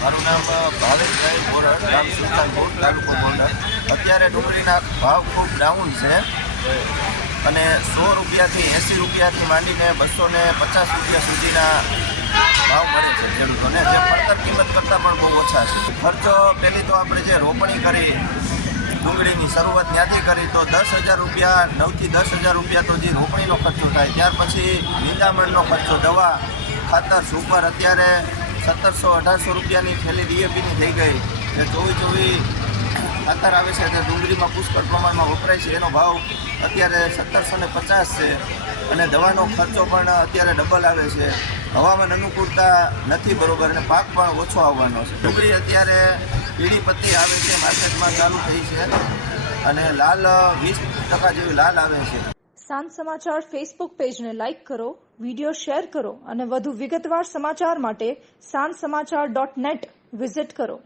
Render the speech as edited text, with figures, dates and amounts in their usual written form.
મારું નામ ભાવેશભાઈ બોરડ, ગામ સુલતાનપુર, તાલુકો ગોંડલ। અત્યારે ડુંગળીના ભાવ ખૂબ ડાઉન છે અને 100 રૂપિયાથી 80 રૂપિયાથી માંડીને 250 રૂપિયા સુધીના ભાવ મળે છે ખેડૂતોને, જે પડતર કિંમત કરતાં પણ બહુ ઓછા છે। ખર્ચો પહેલી તો આપણે જે રોપણી કરી ડુંગળીની શરૂઆત ત્યાંથી કરી તો 10,000 રૂપિયા, 9 થી 10,000 રૂપિયા તો જે રોપણીનો ખર્ચો થાય। ત્યાર પછી નિંદામણનો ખર્ચો, દવા, ખાતર, સુપર અત્યારે 1700-1800 રૂપિયાની થેલી DAPની થઈ ગઈ, જે 24 ખાતર આવે છે તે ડુંગળીમાં પુષ્કળ પ્રમાણમાં વપરાય છે, એનો ભાવ અત્યારે 1750 છે અને દવાનો ખર્ચો પણ અત્યારે ડબલ આવે છે। હવામાન અનુકૂળતા નથી બરોબર અને પાક પણ ઓછો આવવાનો છે। ડુંગળી અત્યારે પીળી પત્તી આવે છે, માર્કેટમાં ચાલુ થઈ છે અને લાલ 20% જેવી લાલ આવે છે। સાંજ સમાચાર ફેસબુક પેજને લાઇક કરો, વિડીયો શેર કરો અને વધુ વિગતવાર સમાચાર માટે sanssamachar.net વિઝિટ કરો।